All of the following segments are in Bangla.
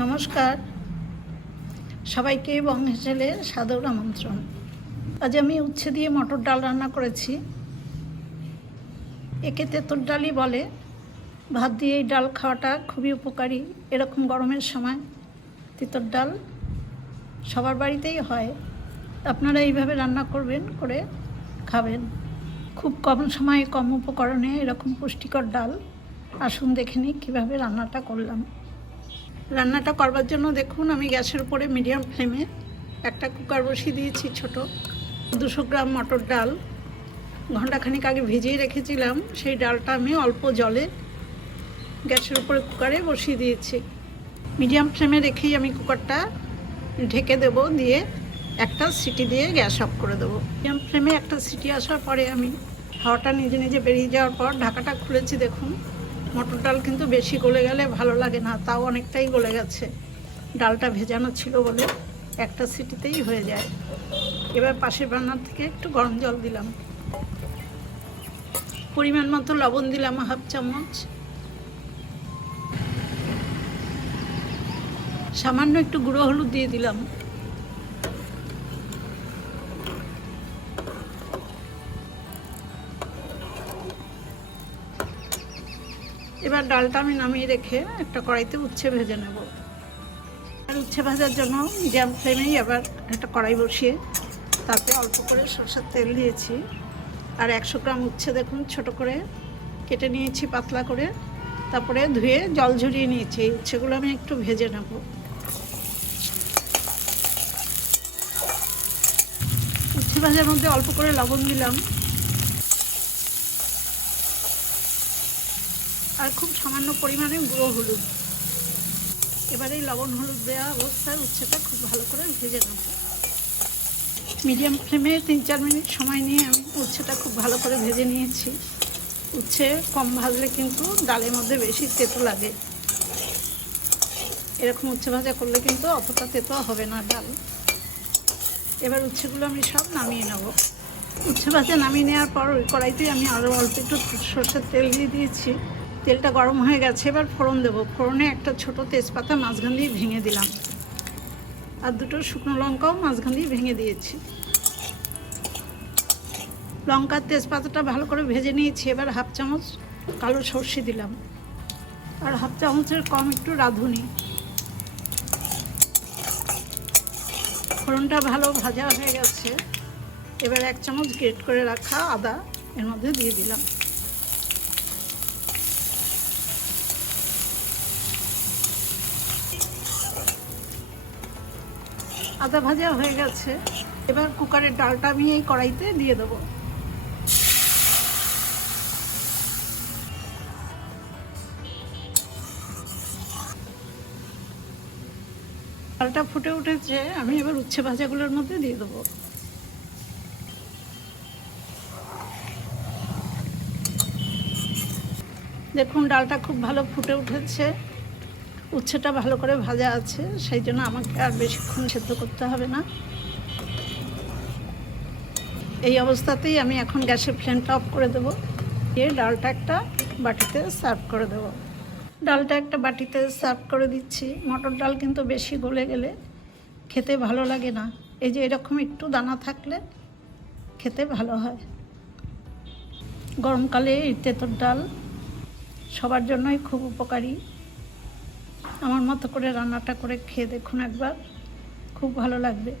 নমস্কার, সবাইকে বংহেসেলের সাদর আমন্ত্রণ। আজ আমি উচ্ছে দিয়ে মটর ডাল রান্না করেছি। একে তেঁতুল ডালই বলে। ভাত দিয়ে এই ডাল খাওয়াটা খুবই উপকারী। এরকম গরমের সময় তেঁতুল ডাল সবার বাড়িতেই হয়। আপনারা এইভাবে রান্না করবেন, করে খাবেন। খুব কম সময়ে কম উপকরণে এরকম পুষ্টিকর ডাল। আসুন দেখে নিই কীভাবে রান্নাটা করলাম। রান্নাটা করবার জন্য দেখুন, আমি গ্যাসের উপরে মিডিয়াম ফ্লেমে একটা কুকার বসিয়ে দিয়েছি ছোট। 200 গ্রাম মটর ডাল ঘণ্টাখানিক আগে ভিজিয়ে রেখেছিলাম। সেই ডালটা আমি অল্প জলে গ্যাসের উপরে কুকারে বসিয়ে দিয়েছি। মিডিয়াম ফ্লেমে রেখেই আমি কুকারটা ঢেকে দেব, দিয়ে একটা সিটি দিয়ে গ্যাস অফ করে দেবো। মিডিয়াম ফ্লেমে একটা সিটি আসার পরে আমি হাওয়াটা নিজে নিজে বেরিয়ে যাওয়ার পর ঢাকাটা খুলেছি। দেখুন, মটর ডাল কিন্তু বেশি গলে গেলে ভালো লাগে না, তাও অনেকটাই গলে গেছে। ডালটা ভেজানো ছিল বলে একটা সিটিতেই হয়ে যায়। এবার পাশের বান্নার থেকে একটু গরম জল দিলাম, পরিমাণ মতো লবণ দিলাম হাফ চামচ, সামান্য একটু গুঁড়ো হলুদ দিয়ে দিলাম। এবার ডালটা আমি নামিয়ে রেখে একটা কড়াইতে উচ্ছে ভেজে নেব। আর উচ্ছে ভাজার জন্য মিডিয়াম ফ্লেমেই আবার একটা কড়াই বসিয়ে তাতে অল্প করে সরষের তেল দিয়েছি। আর 100 গ্রাম উচ্ছে দেখুন ছোট করে কেটে নিয়েছি পাতলা করে, তারপরে ধুয়ে জল ঝরিয়ে নিয়েছি। এই উচ্ছেগুলো আমি একটু ভেজে নেব। উচ্ছে ভাজার মধ্যে অল্প করে লবণ দিলাম আর খুব সামান্য পরিমাণে গুঁড়ো হলুদ। এবারে এই লবণ হলুদ দেওয়া অবস্থায় উচ্ছেটা খুব ভালো করে ভেজে নেব। মিডিয়াম ফ্লেমে 3-4 মিনিট সময় নিয়ে আমি উচ্ছেটা খুব ভালো করে ভেজে নিয়েছি। উচ্ছে কম ভাজলে কিন্তু ডালের মধ্যে বেশি তেতো লাগে। এরকম উচ্ছে ভাজা করলে কিন্তু অতটা তেতো হবে না ডাল। এবার উচ্ছেগুলো আমি সব নামিয়ে নেব। উচ্ছে ভাজা নামিয়ে নেওয়ার পর ওই কড়াইতে আমি আরও অল্প একটু সরষের তেল দিয়ে দিয়েছি। তেলটা গরম হয়ে গেছে, এবার ফোড়ন দেবো। ফোড়নে একটা ছোট তেজপাতা মাঝখান দিয়ে ভেঙে দিলাম, আর 2টো শুকনো লঙ্কাও মাঝখান দিয়ে ভেঙে দিয়েছি। লঙ্কার তেজপাতাটা ভালো করে ভেজে নিয়েছি। এবার হাফ চামচ কালো সর্ষে দিলাম, আর হাফ চামচের কম একটু রাঁধুনি। ফোড়নটা ভালো ভাজা হয়ে গেছে। এবার 1 চামচ গ্রেট করে রাখা আদা এর মধ্যে দিয়ে দিলাম। আদা ভাজা হয়ে গেছে। এবার কুকারের ডালটা আমি এই কড়াইতে দিয়ে দেবো। ডালটা ফুটে উঠেছে, আমি এবার উচ্ছে ভাজাগুলোর মধ্যে দিয়ে দেবো। দেখুন, ডালটা খুব ভালো ফুটে উঠেছে। উচ্ছেটা ভালো করে ভাজা আছে, সেই জন্য আমাকে আর বেশিক্ষণ সেদ্ধ করতে হবে না। এই অবস্থাতেই আমি এখন গ্যাসের ফ্লেমটা অফ করে দেবো, দিয়ে ডালটা একটা বাটিতে সার্ভ করে দেবো। ডালটা একটা বাটিতে সার্ভ করে দিচ্ছি। মটর ডাল কিন্তু বেশি গলে গেলে খেতে ভালো লাগে না। এই যে এরকম একটু দানা থাকলে খেতে ভালো হয়। গরমকালে এই তেঁতুল ডাল সবার জন্যই খুব উপকারী। আমার মতো করে রান্নাটা করে খেয়ে দেখুন একবার, খুব ভালো লাগবে।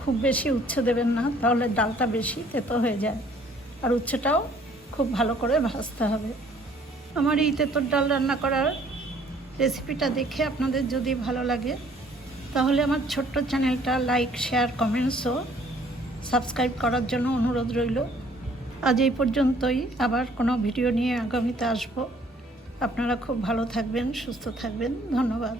খুব বেশি উচ্ছে দেবেন না, তাহলে ডালটা বেশি তেতো হয়ে যায়। আর উচ্ছেটাও খুব ভালো করে ভাজতে হবে। আমার এই তেঁতুল ডাল রান্না করার রেসিপিটা দেখে আপনাদের যদি ভালো লাগে, তাহলে আমার ছোট্ট চ্যানেলটা লাইক, শেয়ার, কমেন্টস ও সাবস্ক্রাইব করার জন্য অনুরোধ রইল। আজ এই পর্যন্তই। আবার কোনো ভিডিও নিয়ে আগামীতে আসবো। আপনারা খুব ভালো থাকবেন, সুস্থ থাকবেন। ধন্যবাদ।